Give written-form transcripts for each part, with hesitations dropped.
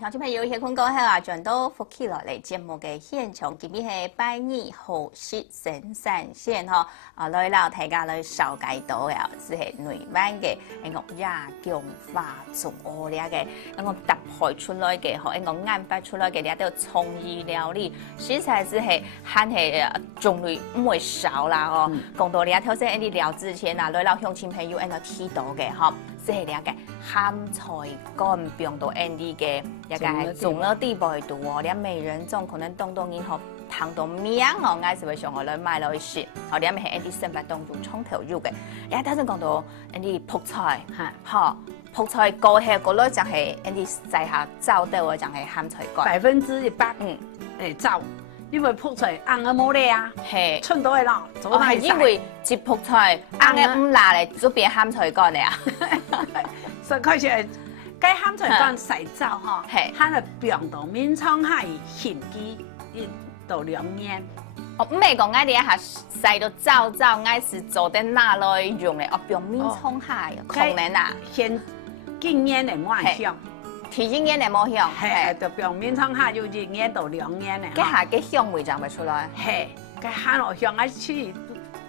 乡亲朋友，谢坤哥好啊！转到福起落嚟节目嘅现场，今日系拜二好食生产线吼，来到大家来烧街道嘅，是系内湾嘅，一个亚强化种鹅咧嘅，一个搭配出来嘅，吼，一个研发出来嘅，咧都创意料理，食材是系含系种类唔会少啦哦。讲到咧，头先一啲料之前啊，来到乡亲朋友一个提到嘅，吼。是系了解咸菜干变到 Andy 嘅一个种了地步度哦，连每人种可能当然好糖到名哦，我是会上我来买落去食，哦，连咪系 Andy 生活当中冲头肉嘅。你头先讲到 Andy 泡菜，吓，泡菜高下嗰类就系 Andy 在下找到嘅就系咸菜干100%，诶，照。因为泡菜红嘅冇咧啊，系寸到嘅咯，我系因为一泡菜红嘅唔辣咧，就变咸菜干咧啊。所以开始该咸菜干洗澡吼，它的变到面窗下咸机一到2年。哦，唔系讲我哋下洗到糟，我是做啲哪来用咧？哦，变面窗下可能啊，先经验的外向。提前腌的冇香，系，就表面窗下就腌到2年咧。嗰下嘅香味就咪出來。系，佢喊落香，我去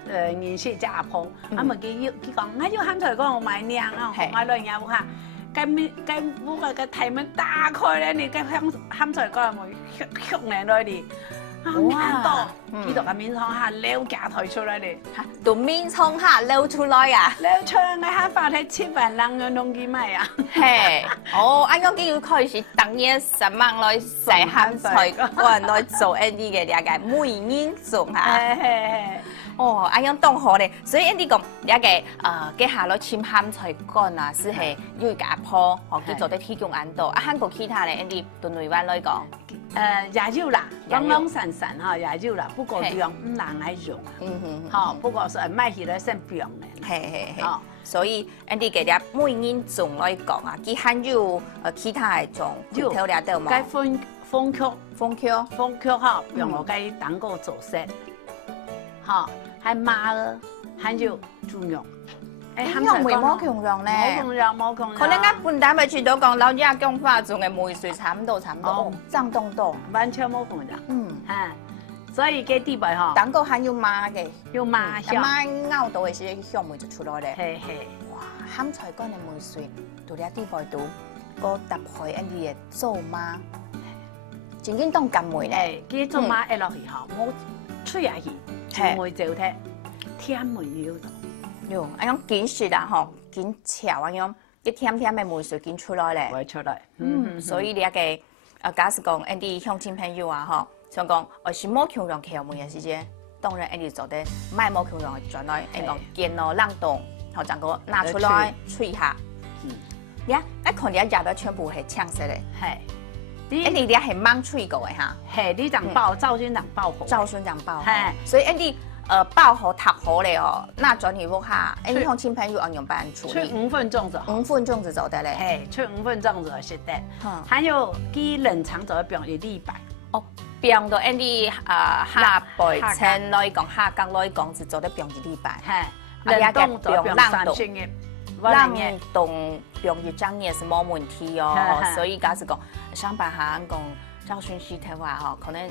認識隻阿婆，啊咪佢講，我要咸菜乾我買靚啊，我來人話，佢嗰個題目打開咧，你嘅咸菜乾咪香靚來啲。哇！到，佢度個面窗下撩架台出來咧，到面窗下撩出來啊！撩出來，我喺發喺7萬人嘅弄佢咪啊？係，哦，啱啱佢要開始等嘢10萬來洗咸菜乾來做 Andy 嘅呢個每年做嚇。係。哦，啱啱當好咧，所以 Andy 講呢個接下來簽咸菜乾啊，是係要家婆學佢做啲提供安度，啊，韓國其他咧 Andy 對內灣來講。也有啦，朗散散哈也有啦，不過量唔難來用，好，不過是買起來先量嘅，係，所以 Andy 嘅啲每年種來講啊，佢還有其他嘅種，有條料到冇？該風曲哈，用我該當個做色，哈，還馬兒，還有豬肉。咸菜梅冇強壯咧，冇強壯。可能我半打咪知到講老亞強化種嘅梅水差唔多，爭多，完全冇強壯。所以嘅地位嗬，蛋糕還要麻嘅，要麻香，麻咬到嘅時啲香味就出來咧。係。哇，咸菜乾嘅梅水到啲地位度，個搭配 Andy 嘅做麻，正經當甘梅咧。佢做麻一落去嗬，冇吹下去，甜梅就睇，甜梅要到。喲，咁樣見雪啊，嗬，見潮咁樣，一甜甜嘅梅水見出來咧。會出來。所以呢個假使講 Andy 鄉親朋友啊，嗬，想講我是冇強壯口味嘅時節，當然 Andy 做得賣冇強壯嘅轉來，講見咯冷凍，然後將個拿出來吹下。你啊，一看你一入咗全部係青色嘅。係。Andy 你係掹吹過嘅嚇。係，你就爆趙村長爆火。趙村長爆火。所以 Andy。爆好、塌好咧哦，那轉去屋下，你鄉親朋友按用辦處理。吹5分鐘就好。5分鐘就走得咧。係，吹5分鐘就食得。還有佢冷藏就變一禮拜。哦，變到 Andy 下背青來講，下角來講是做得變一禮拜。係，冷凍就變3日。冷凍變一整日是冇問題哦，所以假使講上班下講趙村西頭啊，可能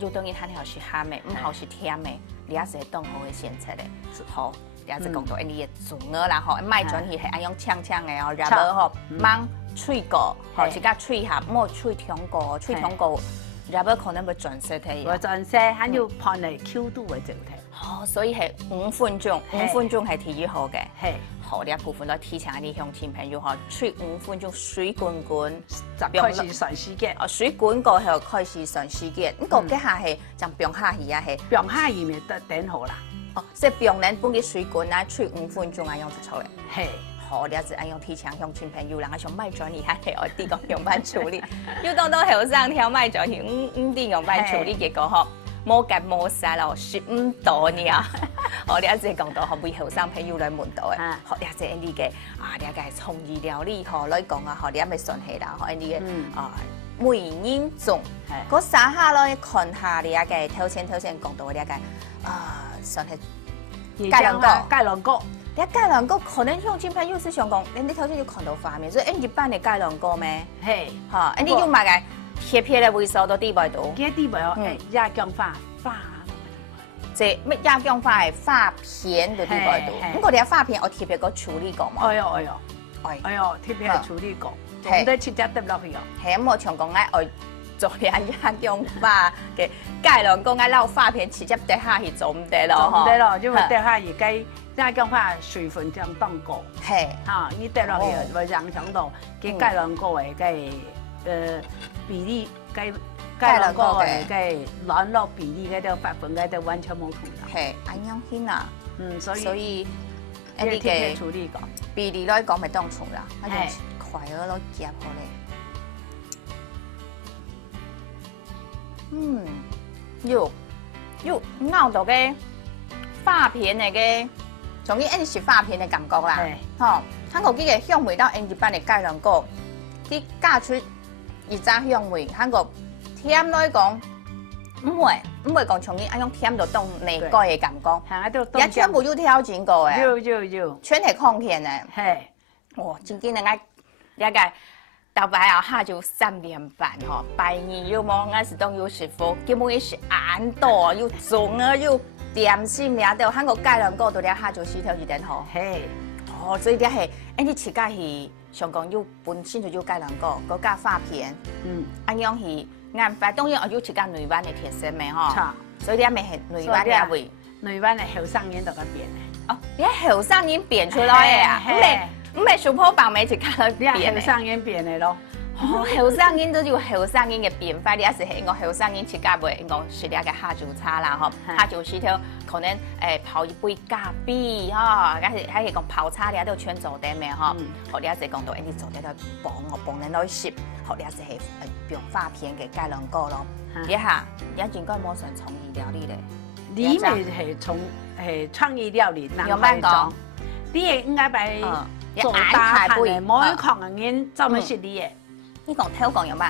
有當然很好是鹹的，唔好是甜的。你也是當好嘅選擇咧，好，你也是講到你嘅種兒啦，吼，賣轉去係按用嗆嗆嘅哦，然後吼，掹吹過，吼，自家吹下，莫吹香過，然後可能會轉色嘅。會轉色，還有判嚟 Q 度嘅狀態。好，所以係5分鐘，5分鐘係提議好嘅。係，好，你一部分都提醒你鄉親朋友吼，吹5分鐘水滾滾，就開始上時間。哦，水滾過後開始上時間，呢個嘅下係就冰下去啊，係冰下去咪得等好啦。哦，即係冰冷半嘅水滾啊，吹5分鐘啊，樣就出嚟。係，好，你係按用提醒鄉親朋友，然後想賣轉你係我啲講用辦處理，要當到後生條賣轉去，啲用辦處理結果嗬。冇夾冇曬咯，15度呢啊！我哋一直講到，可為後生朋友來問到嘅，學啲隻 Andy 嘅呢個係創意料理，學來講啊，學啲咪順氣啦，學 Andy 嘅每年種，嗰三下咧看下呢個頭先講到呢個順氣芥蘭糕，你芥蓝果可能用金牌又是想讲，你条件就看到画面，所以日本的芥蓝果咩？嘿，哈，你用买个贴片的味素都滴袂到，几滴袂哦，亚姜化。这咩亚姜化的发片就滴袂到，不过你发片我特别个处理过嘛。哎呦，特别处理过，总得直接滴落去哦。系冇像讲爱做亚姜化嘅芥蓝果爱捞发片直接滴下去做唔得咯，做唔得咯，因为滴下去该亚姜化水分相当高。系，哈，你滴落去会影响到嘅芥蓝果嘅比例该。芥蓝果嘅软落比例嗰啲百分嗰啲完全冇同啦。係，安樣顯啊。所以一啲嘅處理過比例來講咪當重啦，那就快樂咯夾好咧。有咬到嘅發片嚟嘅，從啲一啲食發片嘅感覺啦。吼，韓國幾個香味到日本嘅芥藍果，啲加出一紮香味，韓國。甜來講，唔會講從伊安樣甜到當內蓋嘅感覺，也全部有挑戰過嘅，有，全係抗甜嘅。係，哇！真緊人家了解到白後下就3點半吼，白年又冇我是當有師傅，根本是安多又重啊又點心了到韓國芥藍果到了下就4條2點吼。係，哦，所以啲係，你自家係想講有本身就有芥藍果，嗰加發片，安樣係。啱法當然我要食間內灣嘅特色咩嗬，所以啲咪係內灣嘅味。內灣嘅後生人就咁變嘅。哦，你係後生人變出來嘅啊？唔係小鋪白米食家來變嘅。後生人變嘅咯。哦，後生人都有後生人嘅變法，你也是係我後生人食家袂，我食啲嘅下酒茶啦嗬，下酒時條可能泡一杯咖啡嗬，係講泡茶你都有全做啲咩嗬，學你一直講到你做啲都幫人來食。學你係用發片嘅芥藍果咯，一下應該冇上創意料理咧。你咪係從創意料理，有咩講？你係應該俾做大壇嘅，每行嘅人專門食啲嘢。你講聽講有咩？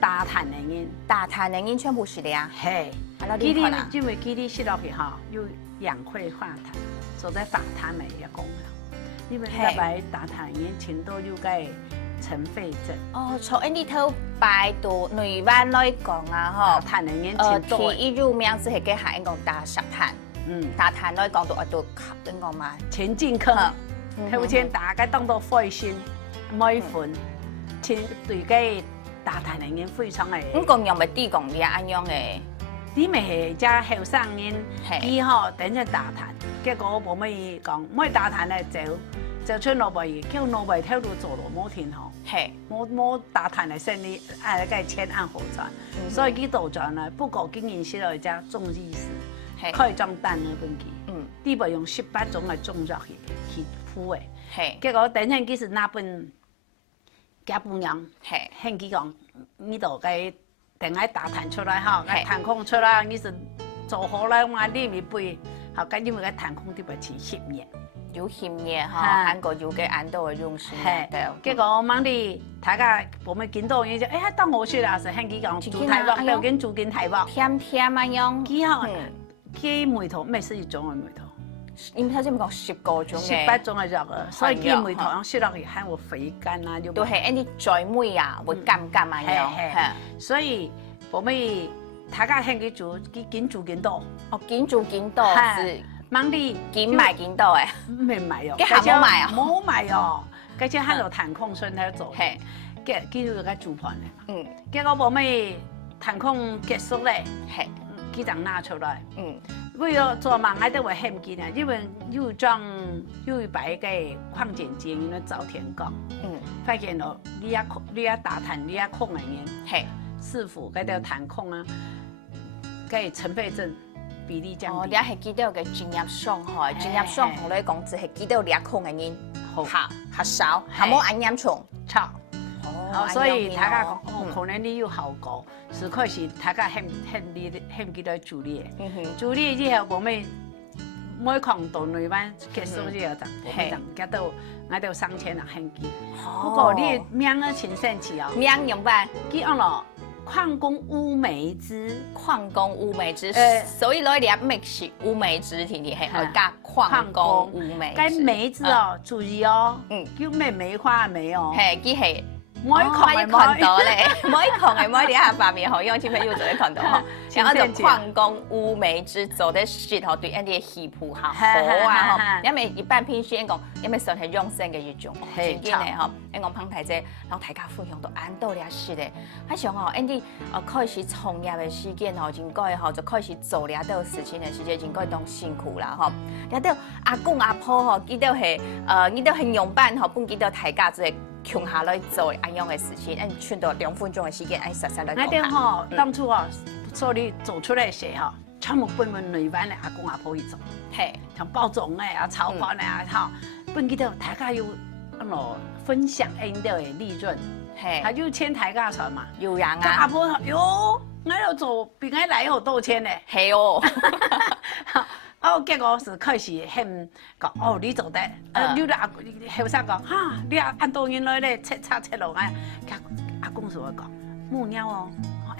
大壇嘅人，大壇嘅人全部食嘅啊？係。佢哋因為佢哋食落去嚇，有氧會化痰，所以化痰嘅一功能。因為應該大壇嘅人全都有嘅。塵肺症哦，從呢套擺到內灣來講啊，嗬，痰嘅第一入名是係嘅係講大石炭，大炭來講到我都吸緊我嘛，前進坑，頭先大家當到肺腺、每款，前對嘅大炭嘅人非常嘅。咁講又咪啲講你安樣嘅，啲咪係只後生人，以後等陣大炭，結果我咪講，每大炭咧就出老輩，叫老輩跳到做羅摩天河，係冇大壇嚟生意，誒梗係千安好賺，所以佢道長咧，不過經驗師來講種意思，可以種蛋嘅本機，啲咪用18種嘅種落去鋪嘅，係結果等陣佢是那本加半樣，係聽佢講呢度嘅等下大壇出來嚇，彈空出來，你是做好啦，我呢咪背，嚇跟因為個彈空啲咪似協議。有鹹嘢嚇，韓國有嘅安度嘅用心嘅。結果晚啲大家我們見到嘢就，哎呀，當我説啦，是香幾講煮台鑊，究竟煮緊台鑊，甜甜咁樣。幾好，幾梅頭，咩是一種嘅梅頭？因為頭先講10個種嘅，18種嘅肉啊，所以幾梅頭樣食落去係會肥甘啊，都係一啲嘴梅啊，會甘甘啊樣。所以我們大家香幾煮，幾煮幾多？哦，幾煮幾多是。忙啲幾買幾多誒？未買哦，幾下冇買啊？冇買哦，嗰隻喺度彈空順喺度做，係，跟住個煮盤咧，結果我咪彈空結束咧，係，佢就拿出來，為咗做忙喺度會嫌緊啊，因為要擺嘅礦井井嗰啲早田講，發現到你一打彈你一空嘅人，係，師傅嗰度彈空啊，嘅塵肺症。比例降低。哦，你係記到嘅經驗傷害，經驗傷害嚟講，只係記到2空嘅人，較少，係冇安嚴重，錯。哦，所以大家講，哦，可能你有效果，是可是大家很記得處理嘅。處理之後，我們每空到內灣結束之後就，我哋3000人很記。不過你名啊真神奇哦。名用辦，佢按落礦工烏梅枝，礦工烏梅枝，所以攞嚟咪是烏梅枝，甜甜係我加礦工烏梅枝。cái梅子哦，注意哦，叫咩梅花梅哦，係，佢係。每看到咧，每看嘅每啲下畫面，好用小朋友就會看到吼。然後就礦工烏梅枝做的舌頭對人哋氣譜下好啊吼，因為一般平時講，因為算係養生嘅一種，真嘅咧吼。因講胖太姐，然後大家分享到按到了是的，我想吼，人哋開始創業嘅時間吼，真該吼就開始做了到事情嘅時間，真該當辛苦啦吼。了到阿公阿婆吼，記到係記到係用班吼，本記到大家即係。窮下來做安樣嘅事情，穿到2分鐘嘅時間，實實來講。那啲吼，當初哦，所以做出來時吼，全部本問女班嘅阿公阿婆去做，係，像包裝嘅啊、炒飯啊，吼，本記到大家要分享因到嘅利潤，係，他就簽大家船嘛，有人啊，阿婆喲，我要做比我來好多錢咧，係哦。哦，結果是開始很講哦，你做得，你阿後生講哈，你按多人來咧切叉切落啊，阿公就會講木鳥哦，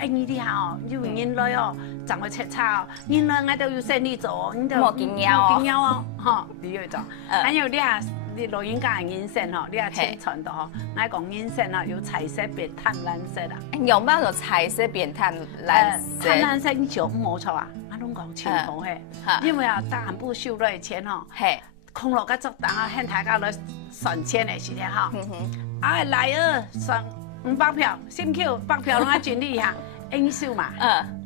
你啲哦，要人來哦，怎個切叉哦，人來我都要生意做，你都莫見鳥哦，哈，你要做，還有你老人家嘅人生吼，你也清楚到吼，我講人生啊，有彩色變淡藍色啦，有冇有彩色變淡藍色？淡藍色你就冇錯啊。攏講前途嘿，因為啊，大漢部收來錢吼，空落個作檔啊，向大家來算錢的時陣吼，啊來算500票，新票100票攏啊整理下，應數嘛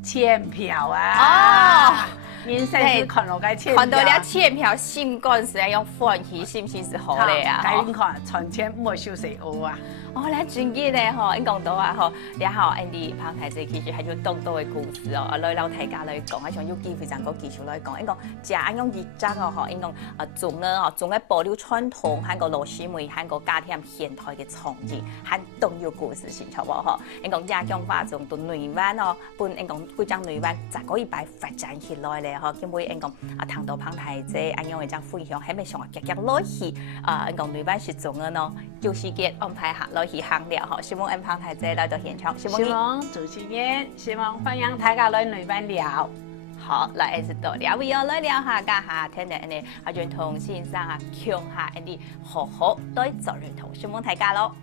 ，1,000票啊，人生是看落個1,000票，看到了1,000票，心肝是用歡喜心情是好的啊，該你看存錢冇收誰學啊。哦，你真嘅咧吼，你講到啊吼，然後 Andy 胖太姐其實係有當多嘅故事哦，來老大家來講，係像有機會上個技術來講，你講食安樣熱質哦吼，你講種呢吼，種嘅保留傳統，韓國螺絲妹，韓國家庭現代嘅創意，韓東有故事先錯喎吼，你講家鄉話種到台灣哦，本你講貴州台灣就嗰一擺發展起來咧吼，因為你講談到胖太姐安樣嘅種分享，係咪上夾夾落去你講台灣是種嘅呢，就是嘅安排下來去行了吼，希望安胖太姐來到現場，希望主持人，希望歡迎大家來台灣聊。好，來是到聊位哦，來聊下家下聽的呢，阿俊同先生啊，強下一啲好好對做認同，希望大家咯。